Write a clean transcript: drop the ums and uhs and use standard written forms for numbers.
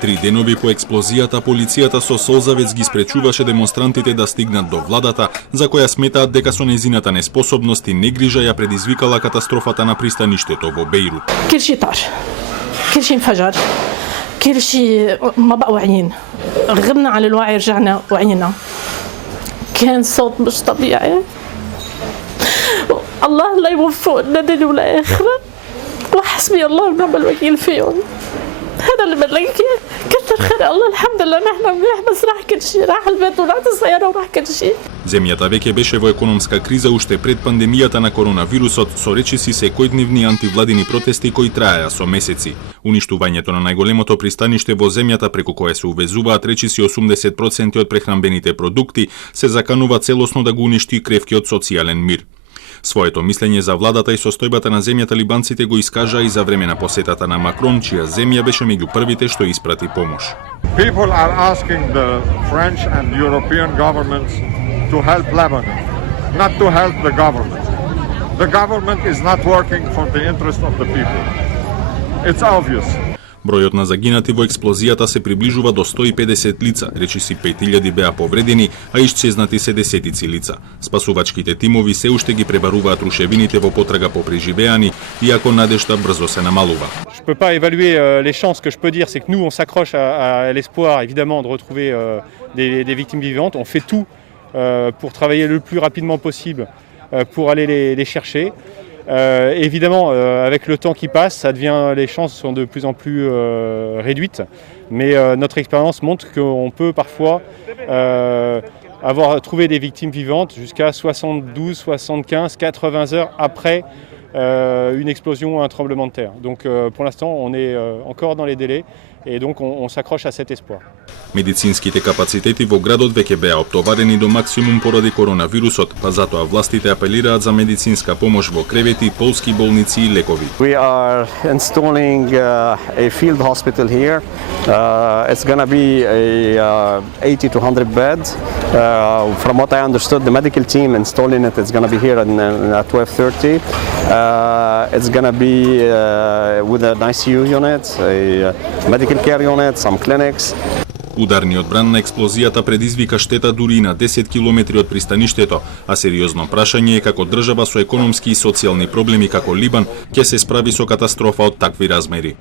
3 денови по експлозијата, полицијата со солзавец ги спречуваше демонстрантите да стигнат до владата, за која сметаат дека со нејзината неспособност и негрижа ја предизвикала катастрофата на пристаништето во Бејрут. كل شيء طار، كل شيء انفجر، كل شيء ما بقى واعيين، غبنا على الوعي، رجعنا وعينا. كان صوت مش طبيعي. الله لا يوفقنا دنيا ولا آخرة، وحسبي الله ونعم الوكيل فيهم. هذا اللي بدك اياه، كتر خير الله، الحمد لله نحن منيح، بس راح كل شيء، راح البيت وراحت السيارة وراح كل شيء. Земјата веќе беше во економска криза уште пред пандемијата на коронавирусот, со речиси секојдневни антивладини протести кои траеа со месеци. Уништувањето на најголемото пристаниште во земјата, преку кое се увезуваат речиси 80% од прехранбените продукти, се заканува целосно да го уништи кревкиот социјален мир. Своето мислење за владата и состојбата на земјата либанците го искажаа и за време на посетата на Макрон, чија земја беше меѓу првите што испрати помош. People are asking the French and European governments to help Lebanon, not to help the government. The government is not working for the interest of the people. It's obvious. Бројот на загинати во експлозијата се приближува до 150 лица, речиси 5000 беа повредени, а исчезнати се десетици лица. Спасувачките тимови се уште ги пребаруваат рушевините во потрага по преживеани, иако надежта брзо се намалува. Je peux pas évaluer les chances, que je peux dire c'est que nous on s'accroche à l'espoir évidemment de retrouver des victimes vivantes, on fait tout pour travailler le plus rapidement possible pour aller les chercher. Évidemment, avec le temps qui passe, les chances sont de plus en plus réduites, mais notre expérience montre qu'on peut parfois avoir trouvé des victimes vivantes jusqu'à 72, 75, 80 heures après une explosion ou un tremblement de terre. Donc pour l'instant, on est encore dans les délais et donc on s'accroche à cet espoir. Медицинските капацитети во градот веќе беа оптоварени до максимум поради коронавирусот, па затоа властите апелираат за медицинска помош во кревети, полски болници и лекови. We are installing a field hospital here. It's going to be a 80 to 100 beds. From what I understood, the medical team installing it is going to be here at 12:30. It's going to be with an ICU unit, a medical care unit, some clinics. Ударниот бран на експлозијата предизвика штета дури и на 10 километри од пристаништето, а сериозно прашање е како држава со економски и социјални проблеми како Либан ќе се справи со катастрофа од такви размери.